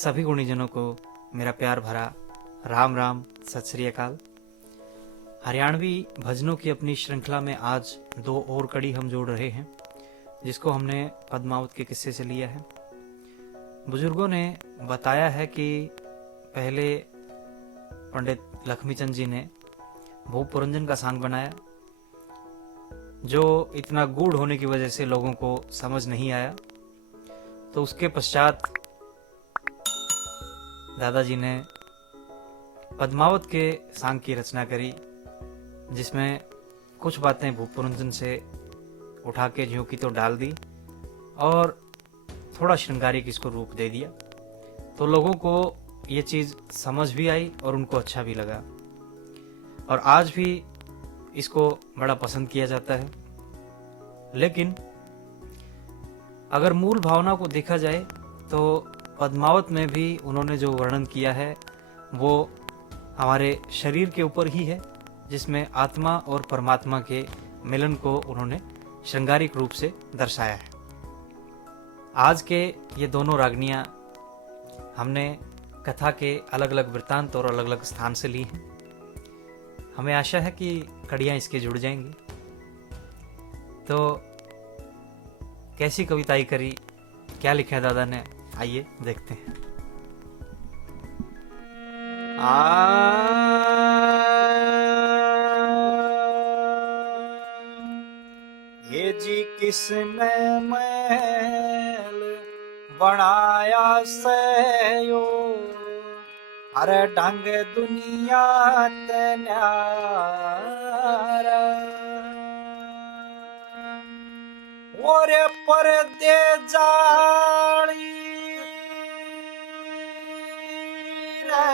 सभी गुणीजनों को मेरा प्यार भरा राम राम, सत श्री अकाल। हरियाणवी भजनों की अपनी श्रृंखला में आज दो और कड़ी हम जोड़ रहे हैं, जिसको हमने पद्मावत के किस्से से लिया है। बुजुर्गों ने बताया है कि पहले पंडित लक्ष्मीचंद जी ने भूप पुरंजन का सांग बनाया, जो इतना गूढ़ होने की वजह से लोगों को समझ नहीं आया। तो उसके पश्चात दादाजी ने पद्मावत के सांग की रचना करी, जिसमें कुछ बातें भूप पुरंजन से उठा के ज्यों की तो डाल दी और थोड़ा श्रृंगारिक इसको रूप दे दिया। तो लोगों को ये चीज़ समझ भी आई और उनको अच्छा भी लगा, और आज भी इसको बड़ा पसंद किया जाता है। लेकिन अगर मूल भावना को देखा जाए तो पद्मावत में भी उन्होंने जो वर्णन किया है वो हमारे शरीर के ऊपर ही है, जिसमें आत्मा और परमात्मा के मिलन को उन्होंने श्रृंगारिक रूप से दर्शाया है। आज के ये दोनों रागनियाँ हमने कथा के अलग अलग वृत्तांत और अलग अलग स्थान से ली हैं। हमें आशा है कि कड़ियाँ इसके जुड़ जाएंगी। तो कैसी कविताई करी, क्या लिखा है दादा ने, आइए देखते हैं। ये जी किसने महल बनाया सयो, अरे ढंग दुनिया तन्यारा, और पर्दे जाली रे,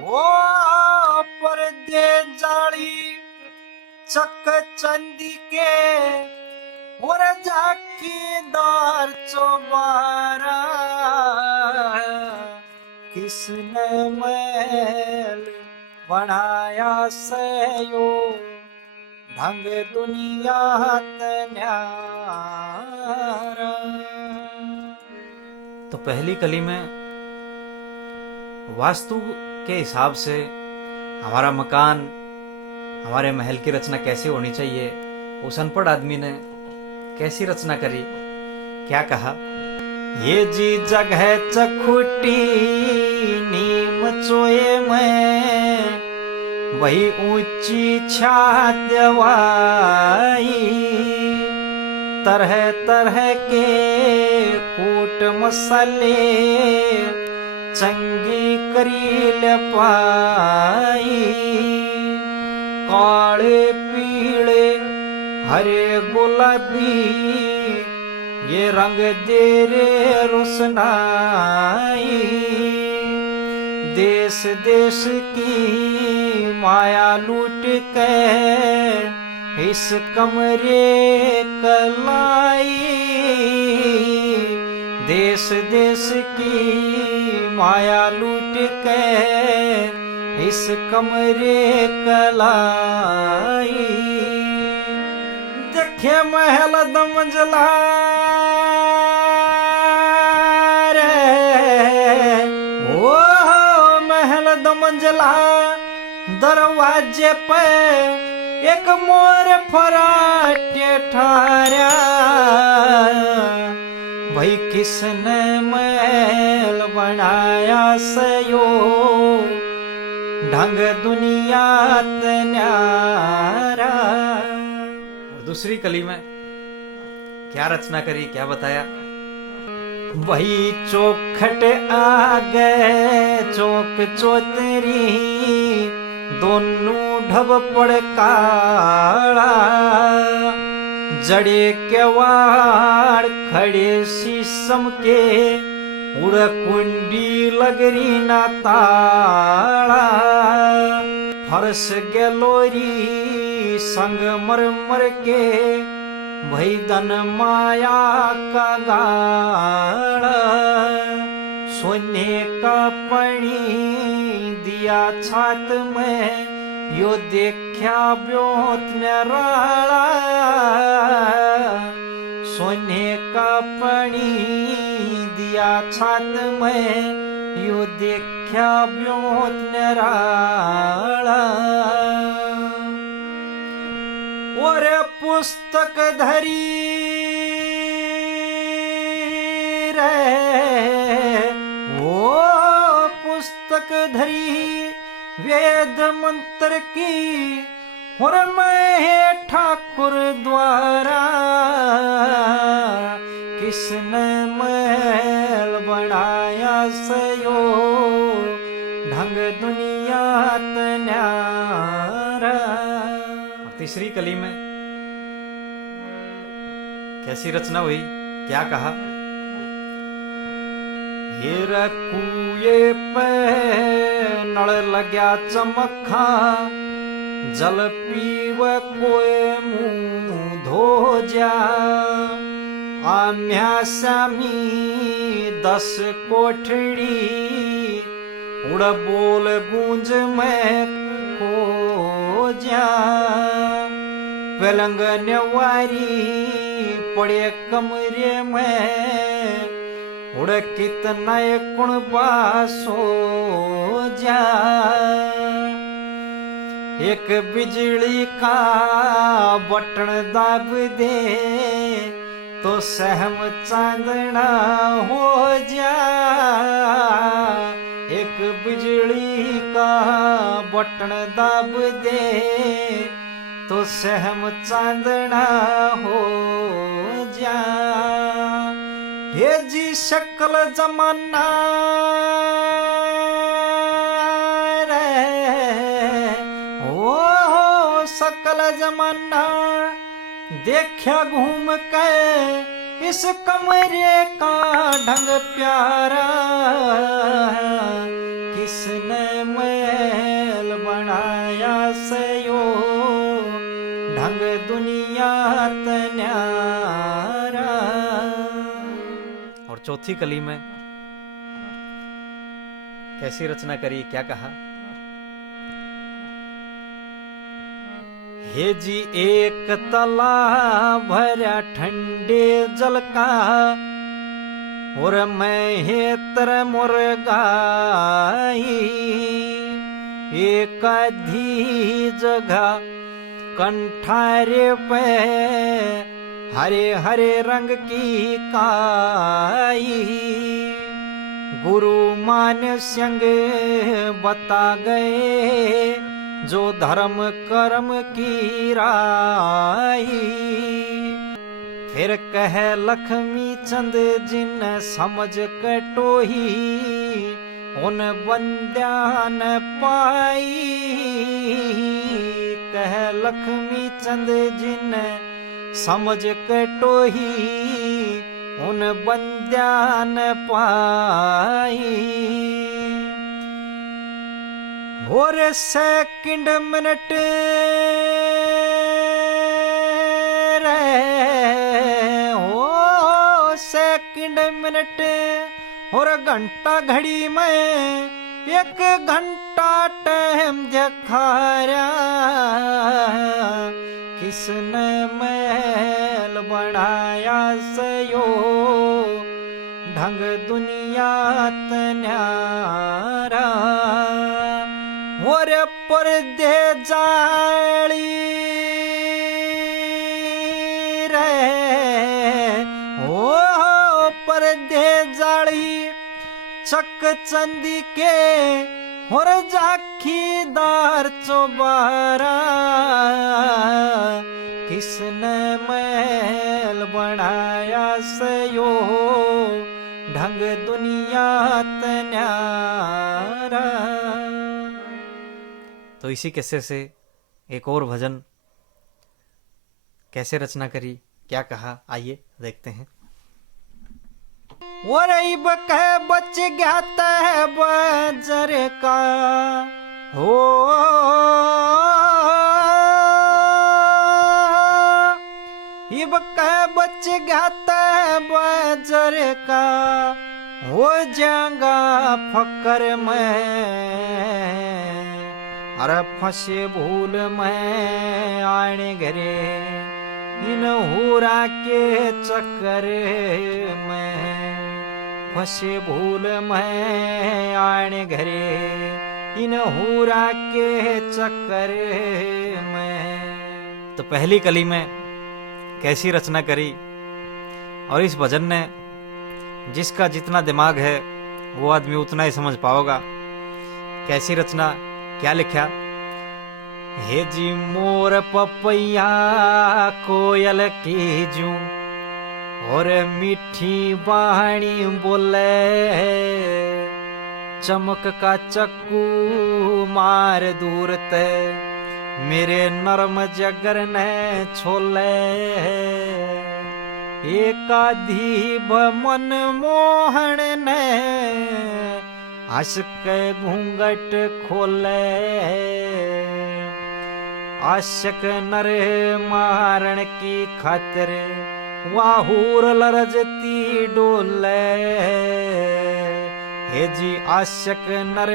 वो पर्दे जाली चक चंदी के, और झाकीदार चौबारा, किसने महल बनाया सयो, ढंग दुनिया तन्यारा। तो पहली कली में वास्तु के हिसाब से हमारा मकान, हमारे महल की रचना कैसे होनी चाहिए, उस अनपढ़ आदमी ने कैसी रचना करी, क्या कहा। ये जी जगह चखुटी नीम चोए में, वही ऊंची छात दवाई, तरह तरह के कूट मसाले चंगी करील पाई, काले पीले हरे गुलाबी ये रंग दे रे रोशनाई, देश देश की माया लूट के इस कमरे कलाई, देश देश की माया लूट के इस कमरे कलाई, देखे महल दम जला रे, ओ महल दम जला, दरवाजे पे एक मोर फराटे ठारा, भाई किसने महल बनाया सयो, ढंग दुनिया तन्यारा। दूसरी कली में क्या रचना करी, क्या बताया। वही चौखट आगे चौक चौतरी, दोनों ढब पड़ काला, जड़े के वाड़ खड़े शीशम के, उड़ कुंडी लगरी ना ताला, फर्श गलोरी संग मर मर के, भई दन माया का गाड़ा, सोने का पणी दिया छात में, यो देखा ब्योत नराला, सोने का पणी दिया गया छात में यो देखा ब्योत निराला और पुस्तक धरी रे वो पुस्तक धरी वेद मंत्र की और मैं ठाकुर द्वारा किसने महल बनाया सयो ढंग दुनिया तन्यारा। और तीसरी कली में कैसी रचना हुई, क्या कहा? हेर कुए पे नल लग्या चमखा जल पीव कोए मुंह धो जा आम्या श्यामी 10 कोठड़ी उड़ बोल गूंज में खो जा पलंग नवारी पड़े कमरे में उड़ कितना कुण बासो जा एक बिजली का बटन दाब दे तो सहम चांदना हो जा एक बिजली का बटन दाब दे तो सहम चांदना हो जा। हे जी शक्ल जमाना सकल जमाना देखा घूम के इस कमरे का ढंग प्यारा किसने महल बनाया सयो ढंग दुनिया तन्यारा। और चौथी कली में कैसी रचना करी, क्या कहा? हे जी एक तला भरा ठंडे जल का और मैं हे तर मुर्गाई एक आधी जगह कंठारे पे हरे हरे रंग की काई गुरु मान संग बता गए जो धर्म कर्म की राई फिर कह लक्ष्मी चंद जिन समझ कटोही उन बंद्यान पाई कह लक्ष्मी चंद जिन समझ कटोही उन बंद्यान पाई। और सेकंड मिनट रे ओ सेकंड मिनट और घंटा घड़ी में 1 घंटा टाइम देखा किसने महल बनाया सयो ढंग दुनिया तन्यारा। और पर्दे जाली रे ओ पर्दे जाली चक चंदी के और जाखीदार चौबारा किसने महल बनाया सयो ढंग दुनिया तन्यारा। तो इसी किस्से से एक और भजन कैसे रचना करी, क्या कहा, आइए देखते हैं। वो रईब कह बच गया है बजर का हो इब कह बच गया है बजर का हो जाऊंगा फकर में अरे फंसे भूल में आने घरे इन हुरा के चक्कर में फंसे भूल मैं आने घरे इन हूरा के चक्कर में। तो पहली कली में कैसी रचना करी, और इस भजन ने जिसका जितना दिमाग है वो आदमी उतना ही समझ पाओगा। कैसी रचना, क्या लिखा। हे जी मोर पपैया कोयल की जू और मीठी वाणी बोले, चमक का चक्कू मार दूर ते मेरे नरम जगर ने छोले। एकाधीब मन मोहन ने हंस के घूंघट खोले। आशक नर मारण की खातिर वाहूर लरजती डोले। हे जी आशक नर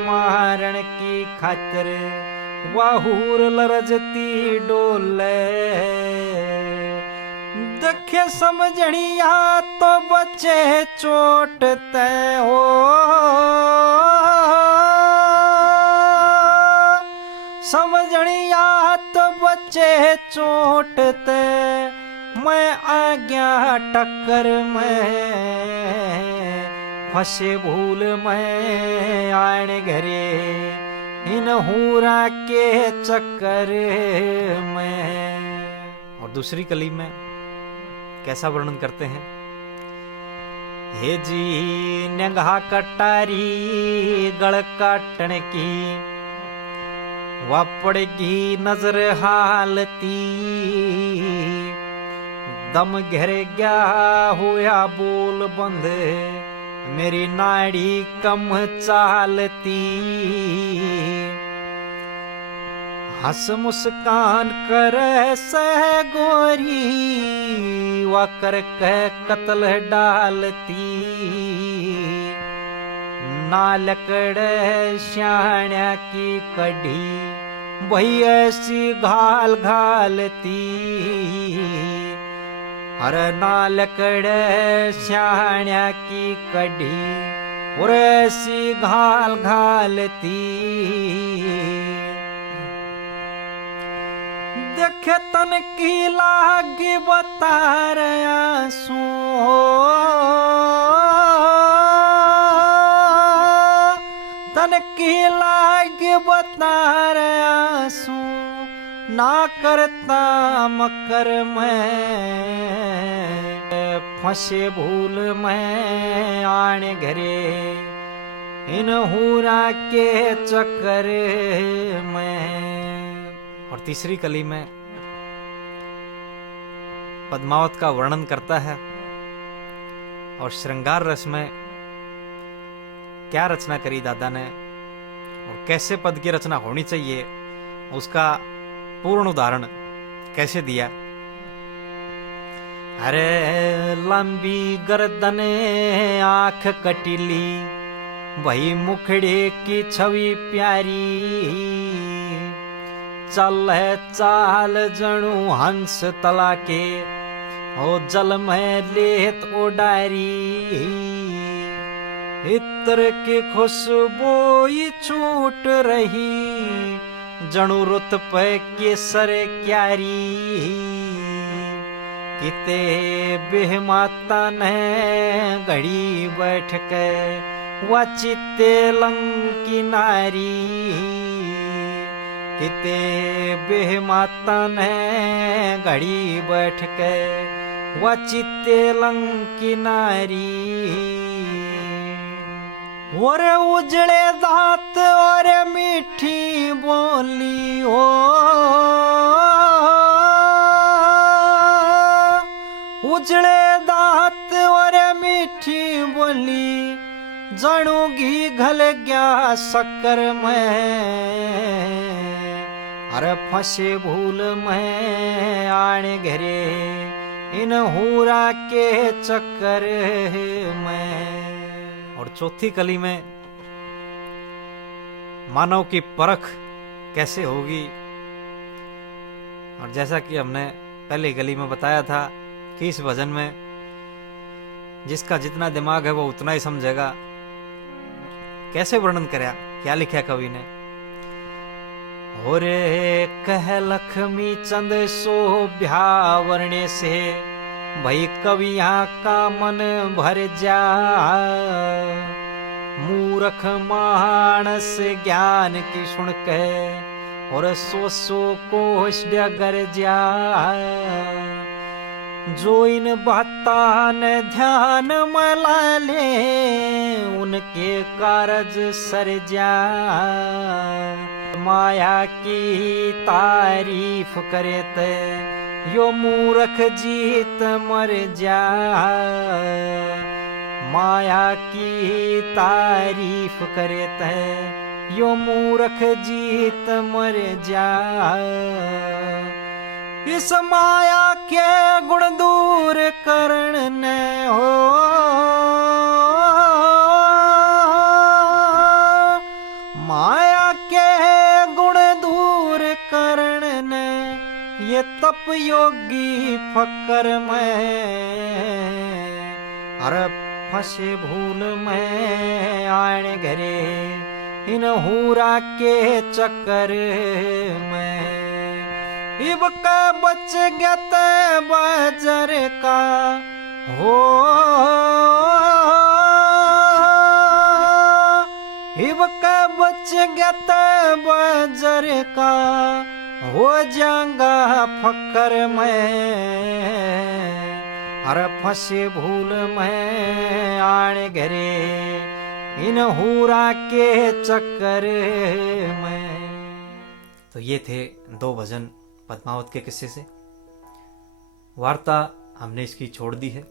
मारण की खातिर वाहूर लरजती डोले। देखे समझणिया तो बचे चोट ते हो, समझणिया तो बचे चोट ते मैं आ गया टक्कर में। फंसे भूल मैं आने घरे इन हूरा के चक्कर में। और दूसरी कली में कैसा वर्णन करते हैं। हे जी नंगा कटारी गड़ काटने की वापड़गी नजर हालती। दम घेर गया हुआ बोल बंद मेरी नाड़ी कम चालती। हंस मुस्कान कर से गोरी वा कर कह कत्ल डालती। नालकड़ श्याण्या की कढ़ी वही ऐसी घाल घालती। हर नालकड़ श्याण्या की कढ़ी और ऐसी घाल घालती। देखे तन की लागी बता रहा सो, तन की लागी बता रहा सो ना करता मकर मैं। फंसे भूल मैं आने घरे इन हूरा के चक्कर में। और तीसरी कली में पद्मावत का वर्णन करता है, और श्रृंगार रस में क्या रचना करी दादा ने और कैसे पद की रचना होनी चाहिए उसका पूर्ण उदाहरण कैसे दिया। अरे लंबी गर्दन आंख कटीली वही मुखड़े की छवि प्यारी। चल है चाल जणु हंस तला के ओ जल में लेत उडारी। इत्र की खुशबू छूट रही जणु रुत पे केसर क्यारी। किते बेह माता ने घड़ी बैठ के वचिते लंकी नारी। किते बेह माता ने घड़ी बैठ के वचिते लंकी नारी। और उजड़े दांत और मीठी बोली हो, उजड़े दांत और मीठी बोली जणू घी घल गया शक्कर में। अरे फंसे भूल मैं आने घरे इन हूरा के चक्कर में। और चौथी कली में मानव की परख कैसे होगी। और जैसा कि हमने पहले कली में बताया था कि इस भजन में जिसका जितना दिमाग है वो उतना ही समझेगा। कैसे वर्णन करया, क्या लिखा कवि ने। और कह लक्ष्मी चंद सो भ्यावरणे से भई कवियां का मन भर जा। मूर्ख मानस ज्ञान की सुन के और सो कोश डगर जा। जो इन बाता ने ध्यान मला ले उनके कारज सर जा। माया की तारीफ करे ते यो मूर्ख जीत मर जा। माया की तारीफ करे ते यो मूर्ख जीत मर जा। इस माया के गुण दूर करने हो माया के गुण दूर करने ये तप योगी फकर में। अरे फंसे भूल में आने घरे इन हूरा के चक्कर में। इब का बच गया ते बाजार का हो। इब का बच गया ते बाजार का हो जाऊंगा फकर में। अरे फंसे भूल में आने घरे इन हूरा के चक्कर में। तो ये थे 2 भजन पद्मावत के किस्से से। वार्ता हमने इसकी छोड़ दी है।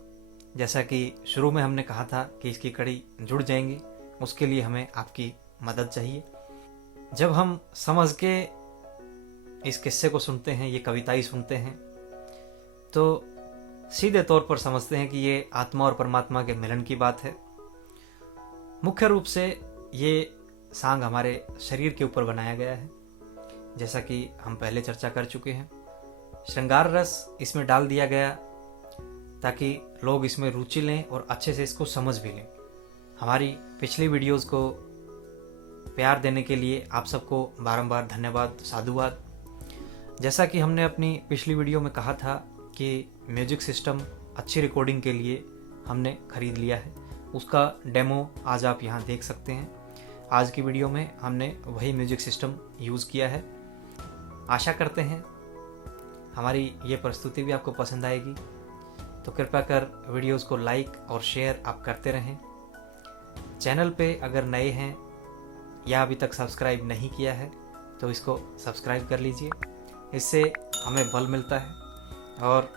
जैसा कि शुरू में हमने कहा था कि इसकी कड़ी जुड़ जाएंगी, उसके लिए हमें आपकी मदद चाहिए। जब हम समझ के इस किस्से को सुनते हैं, ये कविता ही सुनते हैं, तो सीधे तौर पर समझते हैं कि ये आत्मा और परमात्मा के मिलन की बात है। मुख्य रूप से ये सांग हमारे शरीर के ऊपर बनाया गया है, जैसा कि हम पहले चर्चा कर चुके हैं। श्रृंगार रस इसमें डाल दिया गया ताकि लोग इसमें रुचि लें और अच्छे से इसको समझ भी लें। हमारी पिछली वीडियोस को प्यार देने के लिए आप सबको बारंबार धन्यवाद, साधुवाद। जैसा कि हमने अपनी पिछली वीडियो में कहा था कि म्यूजिक सिस्टम अच्छी रिकॉर्डिंग के लिए हमने खरीद लिया है, उसका डेमो आज आप यहाँ देख सकते हैं। आज की वीडियो में हमने वही म्यूजिक सिस्टम यूज़ किया है। आशा करते हैं हमारी ये प्रस्तुति भी आपको पसंद आएगी। तो कृपया कर वीडियोस को लाइक और शेयर आप करते रहें। चैनल पे अगर नए हैं या अभी तक सब्सक्राइब नहीं किया है तो इसको सब्सक्राइब कर लीजिए, इससे हमें बल मिलता है और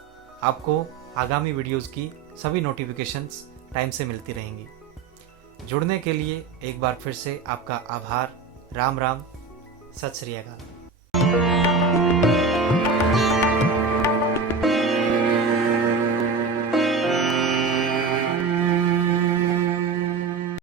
आपको आगामी वीडियोस की सभी नोटिफिकेशंस टाइम से मिलती रहेंगी। जुड़ने के लिए एक बार फिर से आपका आभार। राम राम, सत श्री अकाल।